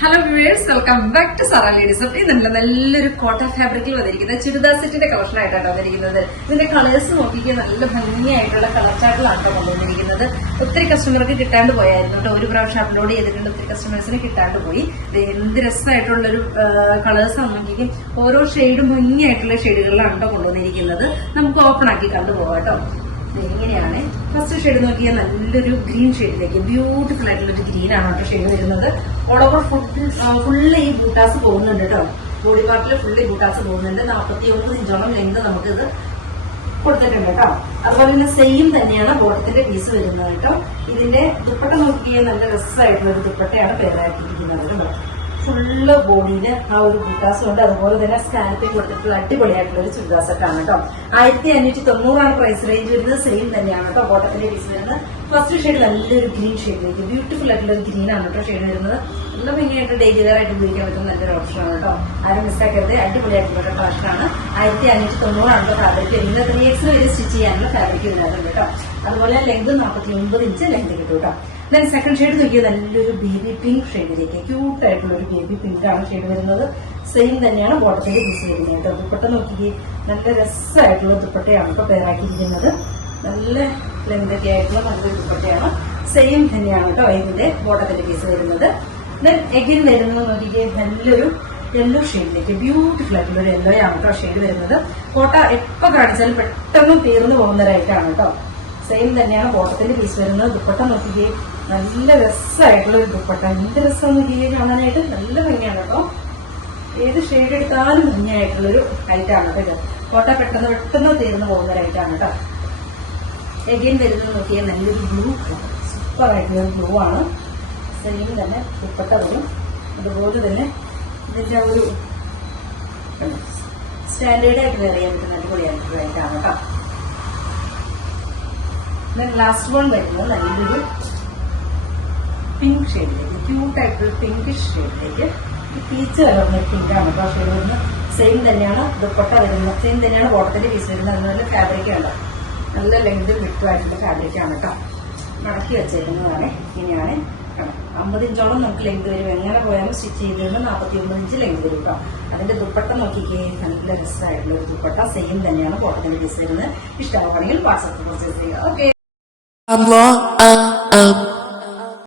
Hello viewers, welcome back to Sara ladies. അപ്പൊ ഇതുണ്ട് നല്ലൊരു കോട്ടൺ ഫാബ്രിക്കിൽ വന്നിരിക്കുന്ന ചുരിദാർ സെറ്റിന്റെ കളക്ഷൻ ആയിട്ടാണ് വന്നിരിക്കുന്നത്. ഇതിന്റെ കളേഴ്സ് നോക്കിക്കുക, നല്ല ഭംഗിയായിട്ടുള്ള കളർ ചാർട്ടിലാണ് കൊണ്ടുവന്നിരിക്കുന്നത്. ഒത്തിരി കസ്റ്റമർക്ക് കിട്ടാണ്ട് പോയായിരുന്നു കേട്ടോ. ഒരു പ്രാവശ്യം അപ്ലോഡ് ചെയ്തിട്ടുണ്ട്, ഒത്തിരി കസ്റ്റമേഴ്സിന് കിട്ടാണ്ട് പോയി. എന്ത് രസമായിട്ടുള്ളൊരു കളേഴ്സ് നോക്കിക്കും. ഓരോ ഷെയ്ഡും ഭംഗിയായിട്ടുള്ള ഷെയ്ഡുകളിലാണ് കേട്ടോ കൊണ്ടുവന്നിരിക്കുന്നത്. നമുക്ക് ഓപ്പൺ ആക്കി കണ്ടുപോകാം കേട്ടോ. ഇങ്ങനെയാണ് ഫസ്റ്റ് ഷെയ്ഡ് നോക്കിയാൽ നല്ലൊരു ഗ്രീൻ ഷെയ്ഡിലേക്ക് ബ്യൂട്ടിഫുൾ ആയിട്ടുള്ള ഒരു ഗ്രീൻ ആണ് കേട്ടോ ഷെയ്ഡ് വരുന്നത്. ഓൾ ഓവർ ഫുള്ള് ഈ ബൂട്ടാസ് പോകുന്നുണ്ട് കേട്ടോ. ബോഡി പാർട്ടിൽ ഫുള്ള് ഈ ബൂട്ടാസ് പോകുന്നുണ്ട്. 49 ഇഞ്ചോളം ലെങ്ത് നമുക്ക് ഇത് കൊടുത്തിട്ടുണ്ട് കേട്ടോ. അതുപോലെ തന്നെ സെയിം തന്നെയാണ് ബോട്ടത്തിന്റെ പീസ് വരുന്നത് കേട്ടോ. ഇതിന്റെ ദുപ്പട്ട നോക്കിയാൽ നല്ല രസമായിട്ടുള്ള ഒരു ദുപ്പട്ടയാണ് പേരാക്കിയിരിക്കുന്നത് കേട്ടോ. ഫുള്ള് ബോഡിയില് ആ ഒരു ബൂട്ടാസും ഉണ്ട്. അതുപോലെ തന്നെ സ്കാൽപ്പിംഗ് കൊടുത്തിട്ടുള്ള അടിപൊളിയായിട്ടുള്ള ഒരു ചുരിദാർ സെറ്റാണ് കേട്ടോ. 1590 പ്രൈസ് റേഞ്ച് വരുന്നത്. സെയിം തന്നെയാണ് കേട്ടോ ബോട്ടത്തിന്റെ പീസ് വരുന്നത്. ഫസ്റ്റ് ഷെയ്ഡ് നല്ലൊരു ഗ്രീൻ ഷെയ്ഡിലേക്ക് ബ്യൂട്ടിഫുൾ ആയിട്ടുള്ള ഒരു ഗ്രീൻ ആണ് കേട്ടോ ഷെയ്ഡ് വരുന്നത്. നല്ല ഭംഗിയായിട്ട് ഡെയിലി വെയർ ആയിട്ട് ഉപയോഗിക്കാൻ പറ്റുന്ന നല്ലൊരു ഓപ്ഷനാണ് കേട്ടോ. ആരും മിസ്സാക്കരുത്. അടിപൊളിയായിട്ടുള്ള കളക്ഷനാണ്. 1590 ഫാബ്രിക്. ഇന്ന് 3X വരെ സ്റ്റിച്ച് ചെയ്യാനുള്ള ഫാബ്രിക് ഇതിനകത്തുണ്ട് കേട്ടോ. അതുപോലെ ലെങ്ത് 49 ഇഞ്ച് ലെങ്ത് കിട്ടും കേട്ടോ. ദെൻ സെക്കൻഡ് ഷെയ്ഡ് നോക്കിയാൽ നല്ലൊരു ബേബി പിങ്ക് ഷെയ്ഡിലേക്ക് ക്യൂട്ട് ആയിട്ടുള്ള ഒരു ബേബി പിങ്ക് ആണ് ഷെയ്ഡ് വരുന്നത്. സെയിം തന്നെയാണ് ബോട്ടത്തിന്റെ പീസ് വരുന്നത് കേട്ടോ. ദുപ്പട്ട നോക്കിയേ, നല്ല രസമായിട്ടുള്ള ദുപ്പട്ടയാണ് കേട്ടോ പേരാക്കിയിരിക്കുന്നത്. നല്ല ലെങ്തൊക്കെ ആയിട്ടുള്ള നല്ലൊരു ദുപ്പട്ടയാണ്. സെയിം തന്നെയാണ് കേട്ടോ ഇതിന്റെ ബോട്ടത്തിന്റെ പീസ് വരുന്നത്. ദെൻ എഗിൻ വരുന്നത് നോക്കിയേ, നല്ലൊരു യെല്ലോ ഷെയ്ഡിലേക്ക് ബ്യൂട്ടിഫുൾ ആയിട്ടുള്ള ഒരു യെല്ലോ ആണ് കേട്ടോ ഷെയ്ഡ് വരുന്നത്. കോട്ട എപ്പോ കാണിച്ചാലും പെട്ടെന്ന് തീർന്നു പോകുന്നവരായിട്ടാണ് കേട്ടോ. സെയിം തന്നെയാണ് ബോട്ടത്തിന്റെ പീസ് വരുന്നത്. ദുപ്പട്ട നോക്കിയേ, നല്ല രസമായിട്ടുള്ള ഒരു ദുപ്പട്ട. എന്ത് രസം നോക്കിയേ കാണാനായിട്ട്, നല്ല ഭംഗിയാണ് കേട്ടോ. ഏത് ഷെയ്ഡ് എടുത്താലും ഭംഗിയായിട്ടുള്ളൊരു ഐറ്റാണ് കേട്ടോ. കോട്ട പെട്ടെന്ന് തീർന്നു പോകുന്നവരായിട്ടാണ് കേട്ടോ. എഗെയിൻ വരുന്നത് നോക്കിയാൽ നല്ലൊരു ബ്ലൂ, സൂപ്പർ ആയിട്ടുള്ള ഒരു ബ്ലൂ ആണ്. സെയിം തന്നെ ദുപ്പട്ട വരും. അതുപോലെ തന്നെ ഇതിന്റെ ഒരു സ്റ്റാൻഡേർഡ് ആയിട്ട് വെയർ ചെയ്യാൻ പറ്റുന്ന അടിപൊളിയായിട്ടുള്ള ഐറ്റാണ് കേട്ടോ. ലാസ്റ്റ് വൺ വരുന്നത് നല്ലൊരു പിങ്ക് ഷെയ്ഡിലേക്ക് ക്യൂട്ടായിട്ടുള്ള പിങ്കിഷ് ഷെയ്ഡിലേക്ക് പീച്ച് കലർന്ന പിങ്ക് ആണ് കേട്ടോ ഷെയ്ഡ് വരുന്നത്. സെയിം തന്നെയാണ് ദുപ്പട്ട വരുന്നത്. സെയിം തന്നെയാണ് ബോട്ടത്തിന്റെ പീസ് വരുന്നത്. അതുപോലെ ഫാബ്രിക് ഉണ്ട്, നല്ല ലെങ്ത് വിട്ടുമായിട്ടുള്ള ഫാബ്രിക് ആണ് കേട്ടോ. മടക്കി വെച്ചേക്കുന്നതാണ്. ഇങ്ങനെയാണ് 50 ഇഞ്ചോളം നമുക്ക് ലെങ്ത് വരും. എങ്ങനെ പോയാലും സ്റ്റിച്ച് ചെയ്ത് വരുമ്പോൾ 49 ഇഞ്ച് ലെങ്ത് വരും കേട്ടോ. അതിന്റെ ദുപ്പട്ട നോക്കിക്കേ, നല്ല രസമായിട്ടുള്ള ഒരു ദുപ്പട്ട. സെയിം തന്നെയാണ് ബോട്ടത്തിന്റെ പീസ് വരുന്നത്. ഇഷ്ടമാണെങ്കിൽ വാട്സാപ്പ് പർച്ചേസ് ചെയ്യുക. ഓക്കെ.